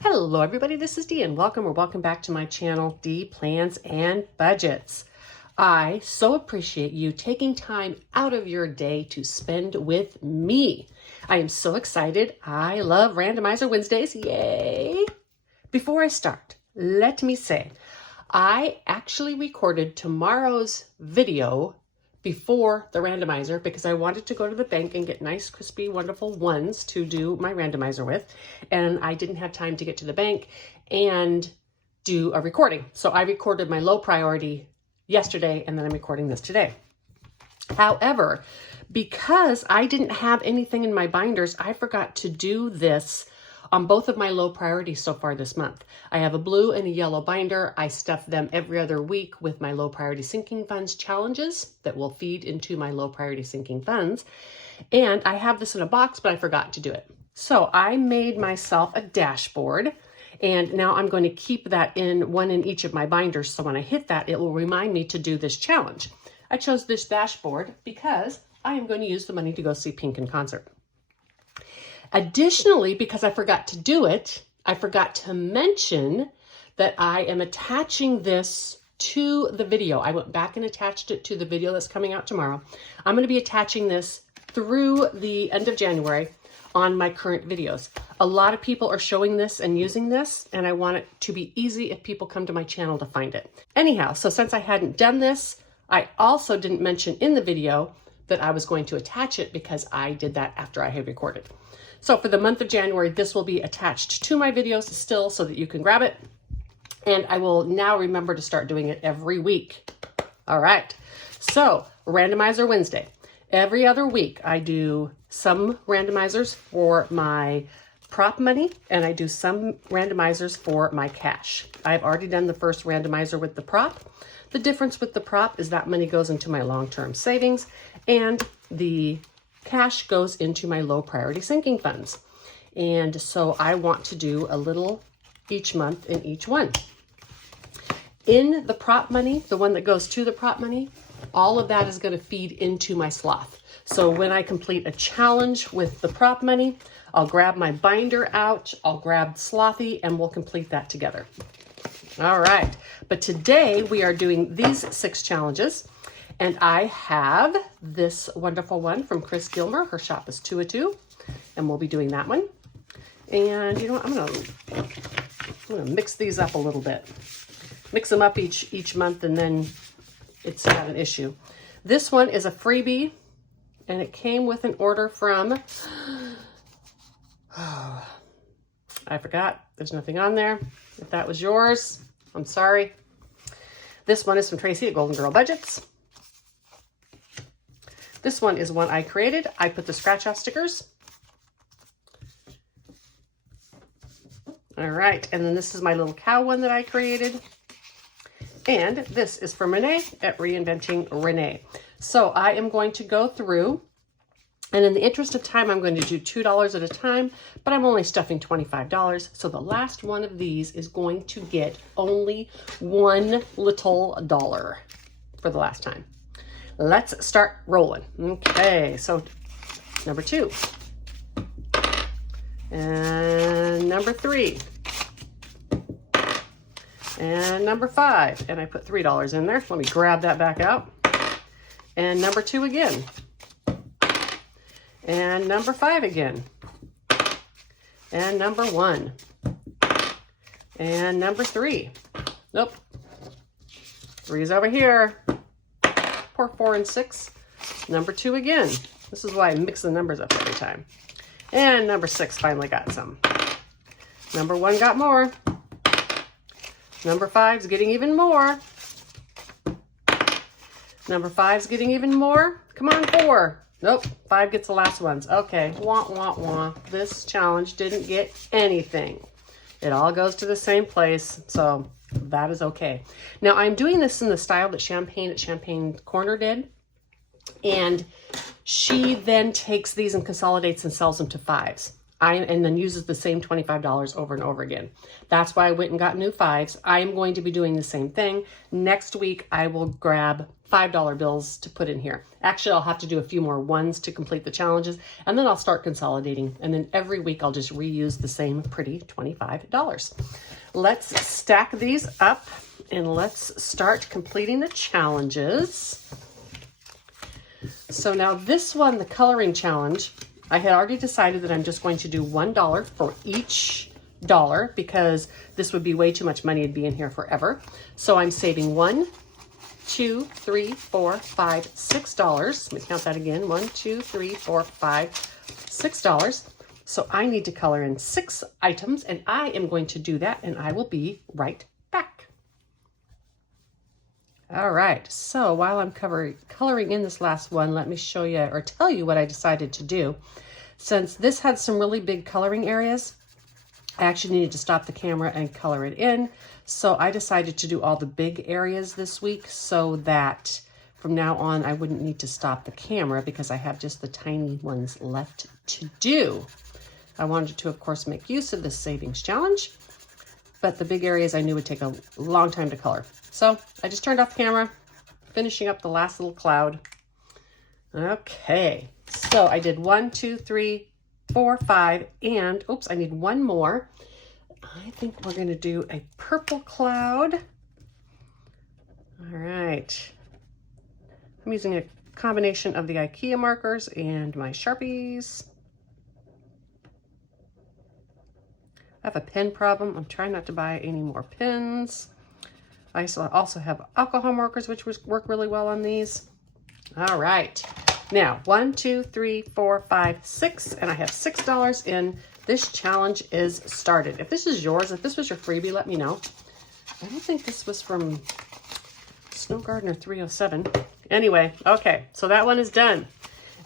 Hello everybody, this is Dee and welcome back to my channel, Dee Plans and Budgets. I so appreciate you taking time out of your day to spend with me. I am so excited. I love Randomizer Wednesdays, yay! Before I start, let me say, I actually recorded tomorrow's video before the randomizer because I wanted to go to the bank and get nice, crispy, wonderful ones to do my randomizer with. And I didn't have time to get to the bank and do a recording. So I recorded my low priority yesterday and then I'm recording this today. However, because I didn't have anything in my binders, I forgot to do this on both of my low priorities so far this month. I have a blue and a yellow binder. I stuff them every other week with my low priority sinking funds challenges that will feed into my low priority sinking funds. And I have this in a box, but I forgot to do it. So I made myself a dashboard and now I'm going to keep that in one in each of my binders. So when I hit that, it will remind me to do this challenge. I chose this dashboard because I am going to use the money to go see Pink in concert. Additionally, because I forgot to do it, I forgot to mention that I am attaching this to the video. I went back and attached it to the video that's coming out tomorrow. I'm going to be attaching this through the end of January on my current videos. A lot of people are showing this and using this, and I want it to be easy if people come to my channel to find it. Anyhow, so since I hadn't done this, I also didn't mention in the video that I was going to attach it because I did that after I had recorded. So for the month of January, this will be attached to my videos still so that you can grab it. And I will now remember to start doing it every week. All right. So Randomizer Wednesday. Every other week, I do some randomizers for my prop money and I do some randomizers for my cash. I've already done the first randomizer with the prop. The difference with the prop is that money goes into my long-term savings and the cash goes into my low priority sinking funds. And so I want to do a little each month in each one. In the prop money, the one that goes to the prop money, all of that is going to feed into my sloth. So when I complete a challenge with the prop money, I'll grab my binder out, I'll grab Slothy, and we'll complete that together. All right, but today we are doing these 6 challenges. And I have this wonderful one from Chris Gilmer. Her shop is 2 of 2, and we'll be doing that one. And you know what? I'm gonna mix these up a little bit. Mix them up each month, and then it's not an issue. This one is a freebie, and it came with an order from. Oh, I forgot. There's nothing on there. If that was yours, I'm sorry. This one is from Tracy at Golden Girl Budgets. This one is one I created. I put the scratch off stickers. All right, and then this is my little cow one that I created. And this is from Renee at Reinventing Renee. So I am going to go through, and in the interest of time, I'm going to do $2 at a time, but I'm only stuffing $25. So the last one of these is going to get only $1 little dollar for the last time. Let's start rolling. Okay, so number 2. And number 3. And number 5. And I put $3 in there. Let me grab that back out. And number 2 again. And number 5 again. And number 1. And number 3. Nope. 3 is over here. Pour 4 and 6. Number 2 again. This is why I mix the numbers up every time. And number 6 finally got some. Number 1 got more. Number 5's getting even more. Number 5's getting even more. Come on, 4. Nope, 5 gets the last ones. Okay, wah, wah, wah. This challenge didn't get anything. It all goes to the same place, so that is okay. Now, I'm doing this in the style that Champagne at Champagne Corner did. And she then takes these and consolidates and sells them to 5s. and then uses the same $25 over and over again. That's why I went and got new 5s. I am going to be doing the same thing. Next week, I will grab $5 bills to put in here. Actually, I'll have to do a few more 1s to complete the challenges, and then I'll start consolidating. And then every week, I'll just reuse the same pretty $25. Let's stack these up and let's start completing the challenges. So now this one, the coloring challenge, I had already decided that I'm just going to do $1 for each dollar because this would be way too much money to be in here forever. So I'm saving $1, $2, $3, $4, $5, $6. Let me count that again. $1, $2, $3, $4, $5, $6. So I need to color in 6 items, and I am going to do that, and I will be right back. All right, so while I'm coloring in this last one, let me show you or tell you what I decided to do. Since this had some really big coloring areas, I actually needed to stop the camera and color it in. So I decided to do all the big areas this week so that from now on I wouldn't need to stop the camera because I have just the tiny ones left to do. I wanted to, of course, make use of this savings challenge, but the big areas I knew would take a long time to color. So I just turned off the camera, finishing up the last little cloud. Okay, so I did 1, 2, 3, 4, 5, and oops, I need one more. I think we're going to do a purple cloud. All right. I'm using a combination of the IKEA markers and my Sharpies. I have a pen problem. I'm trying not to buy any more pens. I also have alcohol markers, which work really well on these. All right. Now, 1, 2, 3, 4, 5, 6, and I have $6 in. This challenge is started. If this is yours, if this was your freebie, let me know. I don't think this was from Snow Gardener 307. Anyway, okay, so that one is done.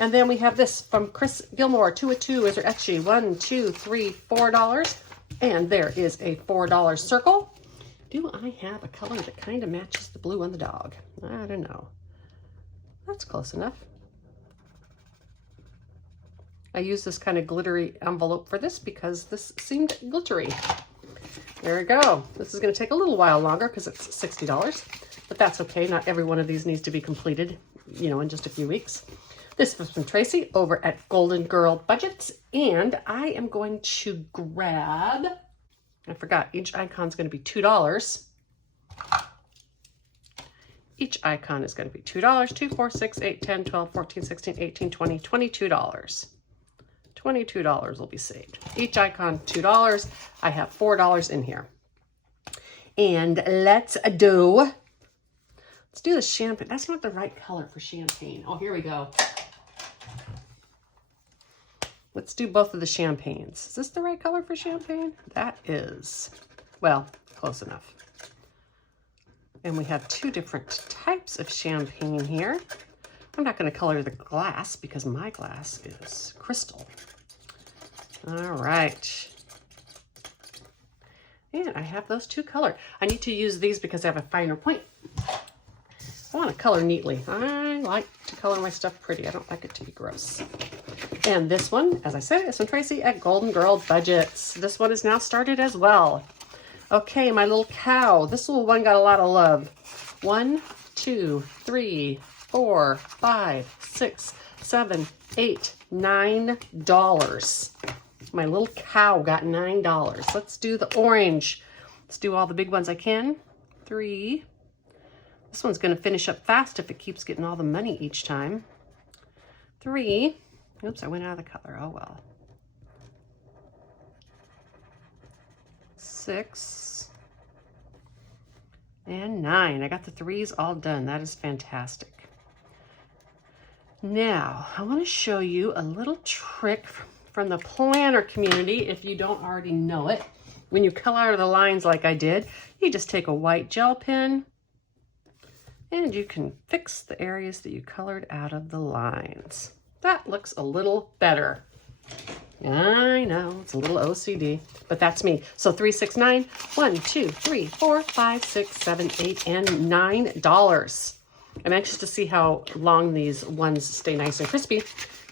And then we have this from Chris Gilmore, 2 of 2 is her etching. 1, 2, 3, $4. And there is a $4 circle. Do I have a color that kind of matches the blue on the dog? I don't know. That's close enough. I use this kind of glittery envelope for this because this seemed glittery. There we go. This is going to take a little while longer because it's $60, but that's okay. Not every one of these needs to be completed, in just a few weeks. This was from Tracy over at Golden Girl Budgets, and I am going to grab, I forgot, each icon is going to be $2. Each icon is going to be $2. 2, 4, 6, 8, 10, 12, 14, 16, 18, 20, $22. $22 will be saved. Each icon, $2. I have $4 in here. And let's do the champagne. That's not the right color for champagne. Oh, here we go. Let's do both of the champagnes. Is this the right color for champagne? That is, well, close enough. And we have 2 different types of champagne here. I'm not going to color the glass because my glass is crystal. All right. And I have those 2 colored. I need to use these because I have a finer point. I want to color neatly. I like to color my stuff pretty. I don't like it to be gross. And this one, as I said, is from Tracy at Golden Girl Budgets. This one is now started as well. Okay, my little cow. This little one got a lot of love. 1, 2, 3, 4, 5, 6, 7, 8, $9. My little cow got $9. Let's do the orange. Let's do all the big ones I can. 3. This one's going to finish up fast if it keeps getting all the money each time. 3. Oops, I went out of the color. Oh, well. 6. And 9. I got the 3s all done. That is fantastic. Now, I want to show you a little trick from the planner community if you don't already know it. When you color the lines like I did, you just take a white gel pen and you can fix the areas that you colored out of the lines. That looks a little better. I know, it's a little OCD, but that's me. So 3, 6, 9, 1, 2, 3, 4, 5, 6, 7, 8, and $9. I'm anxious to see how long these ones stay nice and crispy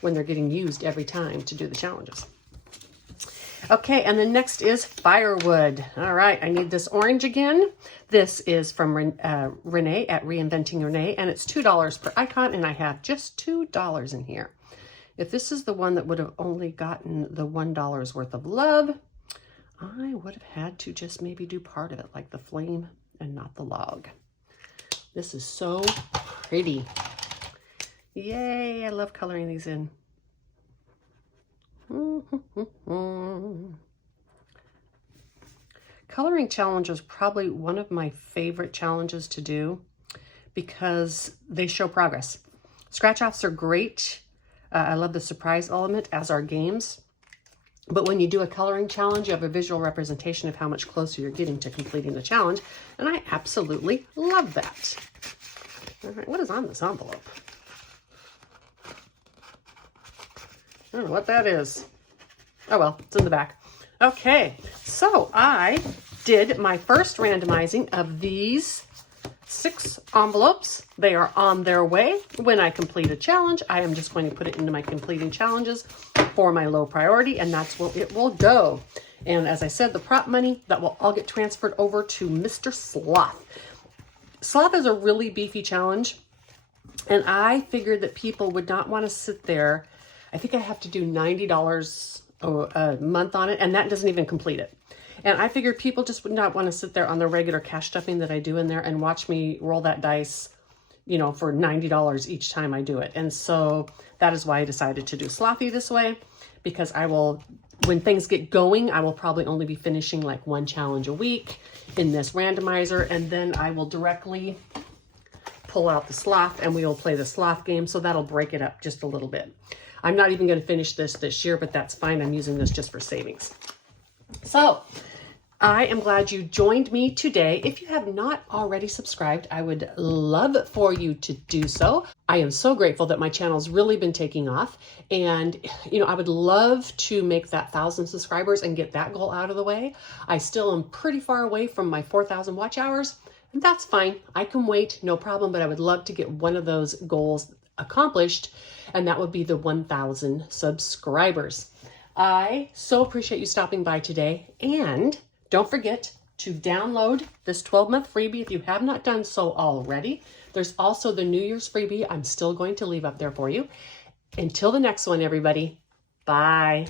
when they're getting used every time to do the challenges. Okay, and then next is firewood. All right, I need this orange again. This is from Renee at Reinventing Renee, and it's $2 per icon, and I have just $2 in here. If this is the one that would have only gotten the $1 worth of love, I would have had to just maybe do part of it, like the flame and not the log. This is so pretty. Yay, I love coloring these in. Coloring challenge is probably one of my favorite challenges to do because they show progress. Scratch offs are great. I love the surprise element, as are games. But when you do a coloring challenge, you have a visual representation of how much closer you're getting to completing the challenge. And I absolutely love that. All right, what is on this envelope? I don't know what that is. Oh well, it's in the back. Okay, so I did my first randomizing of these 6 envelopes. They are on their way. When I complete a challenge, I am just going to put it into my completing challenges for my low priority, and that's where it will go. And as I said, the prop money, that will all get transferred over to Mr. Sloth. Sloth is a really beefy challenge, and I figured that people would not want to sit there. I think I have to do $90 a month on it, and that doesn't even complete it. And I figured people just would not want to sit there on the regular cash stuffing that I do in there and watch me roll that dice, you know, for $90 each time I do it. And so that is why I decided to do Slothy this way, because I will, when things get going, I will probably only be finishing like 1 challenge a week in this randomizer, and then I will directly pull out the Sloth and we will play the Sloth game. So that'll break it up just a little bit. I'm not even going to finish this year, but that's fine. I'm using this just for savings. So I am glad you joined me today. If you have not already subscribed, I would love for you to do so. I am so grateful that my channel's really been taking off. And, you know, I would love to make that 1,000 subscribers and get that goal out of the way. I still am pretty far away from my 4,000 watch hours, and that's fine. I can wait, no problem, but I would love to get one of those goals accomplished, and that would be the 1,000 subscribers. I so appreciate you stopping by today, and don't forget to download this 12-month freebie if you have not done so already. There's also the New Year's freebie I'm still going to leave up there for you. Until the next one, everybody, bye.